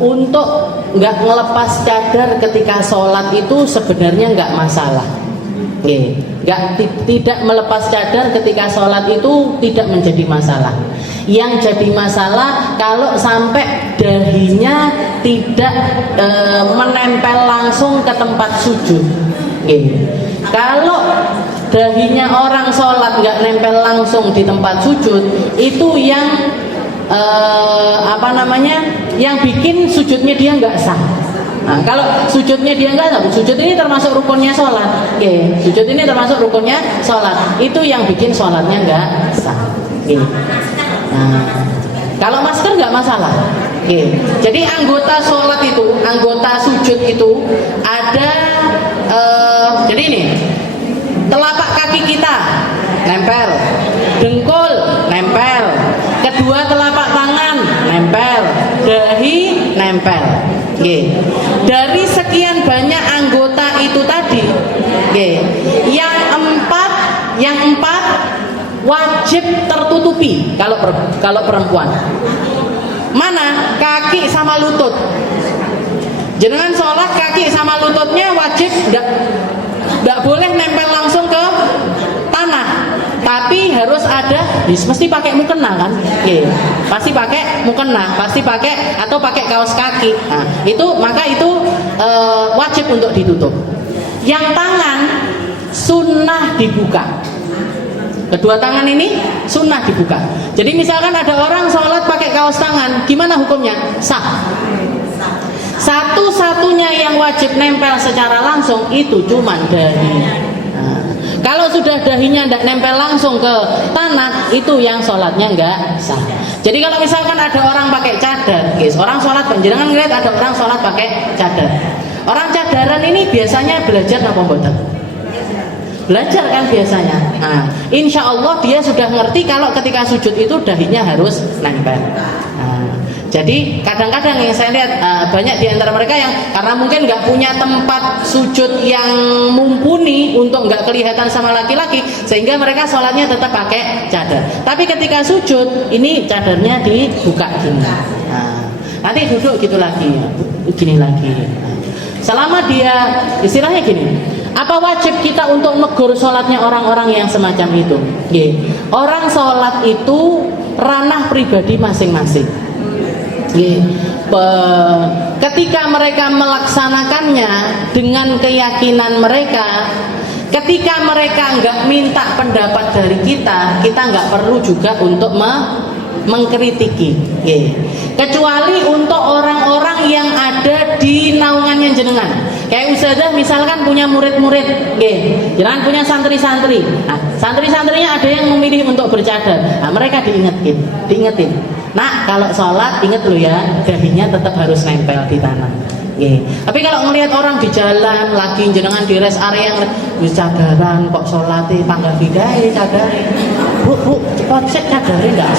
untuk nggak ngelepas cadar ketika sholat itu sebenarnya nggak masalah. Tidak melepas cadar ketika sholat itu tidak menjadi masalah. Yang jadi masalah kalau sampai dahinya tidak menempel langsung ke tempat sujud. Kalau dahinya orang sholat nggak nempel langsung di tempat sujud, itu yang yang bikin sujudnya dia nggak sah. Nah, kalau sujudnya dia nggak sah, sujud ini termasuk rukunnya sholat. Sujud ini termasuk rukunnya sholat. Itu yang bikin sholatnya nggak sah. Nah, kalau masker nggak masalah. Jadi anggota sholat itu, anggota sujud itu ada. Jadi ini telapak kaki kita nempel, dengkul nempel, kedua telapak tangan nempel, dahi nempel. Dari sekian banyak anggota itu tadi, yang empat wajib tertutupi kalau perempuan. Mana? Kaki sama lutut. Jenengan sholat kaki sama lututnya wajib tidak boleh nempel langsung ke tanah, tapi harus ada, mesti pakai mukena kan? Pasti pakai mukena, pasti pakai atau pakai kaos kaki. Nah, maka itu wajib untuk ditutup. Yang tangan sunnah dibuka. Kedua tangan ini sunnah dibuka. Jadi misalkan ada orang sholat pakai kaos tangan, gimana hukumnya? Sah. Satu-satunya yang wajib nempel secara langsung itu cuma dahi. Nah, kalau sudah dahinya tidak nempel langsung ke tanah, itu yang sholatnya nggak sah. Jadi kalau misalkan ada orang pakai cadar, orang sholat, panjenengan ngeliat ada orang sholat pakai cadar. Orang cadaran ini biasanya belajar apa mboten? Belajar kan biasanya. Nah, insya Allah dia sudah ngerti kalau ketika sujud itu dahinya harus nempel. Nah, jadi kadang-kadang yang saya lihat banyak di antara mereka yang karena mungkin nggak punya tempat sujud yang mumpuni untuk nggak kelihatan sama laki-laki, sehingga mereka sholatnya tetap pakai cadar. Tapi ketika sujud ini cadarnya dibuka gini. Nah, nanti duduk gitu lagi, gini lagi. Nah, selama dia istilahnya gini, apa wajib kita untuk negur sholatnya orang-orang yang semacam itu? Orang sholat itu ranah pribadi masing-masing. Ketika mereka melaksanakannya dengan keyakinan mereka, ketika mereka nggak minta pendapat dari kita nggak perlu juga untuk mengkritiki. Kecuali untuk orang-orang yang ada di naungannya jenengan. Kayak ustazah misalkan punya murid-murid, jangan punya santri-santri. Nah, santri-santrinya ada yang memilih untuk bercadar. Nah, mereka diingetin. Nah, kalau sholat inget lu ya, dahinya tetap harus nempel di tanah. Tapi kalau melihat orang di jalan lagi jenengan di rest area yang cadaran kok sholatnya tanggal bidai cadarin. Bu, cepat cek cadarin enggak?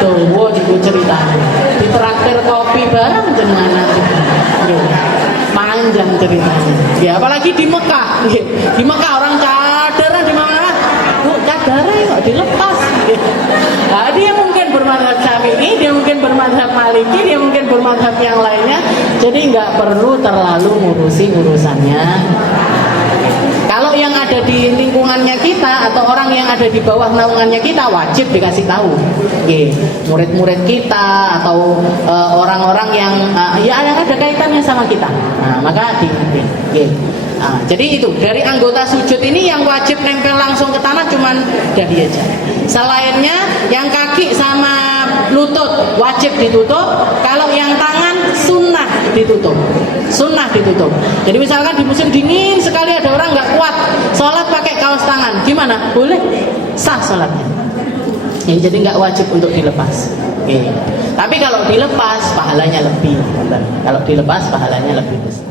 Tuh, itu ceritanya. Di traktir kopi bareng jenengan nanti. Panjang ceritanya. Apalagi di Mekah. Di Mekah orang cadaran di mana? Bu, cadarnya kok dilepas. Nah, dia mungkin bermadhab Syafi'i, dia mungkin bermadhab Maliki, dia mungkin bermadhab yang lainnya. Jadi nggak perlu terlalu ngurusi urusannya. Kalau yang ada di lingkungannya kita atau orang yang ada di bawah naungannya kita wajib dikasih tahu. Murid-murid kita atau orang-orang yang yang ada kaitannya sama kita. Nah, maka diingetin. Nah, jadi itu dari anggota sujud ini yang wajib nempel langsung ke tanah cuman dahi aja. Selainnya yang kaki sama lutut wajib ditutup. Kalau yang tangan sunnah ditutup. Jadi misalkan di musim dingin sekali ada orang nggak kuat sholat pakai kaos tangan, gimana? Boleh, sah sholatnya. Jadi nggak wajib untuk dilepas. Tapi kalau dilepas pahalanya lebih. Kalau dilepas pahalanya lebih besar.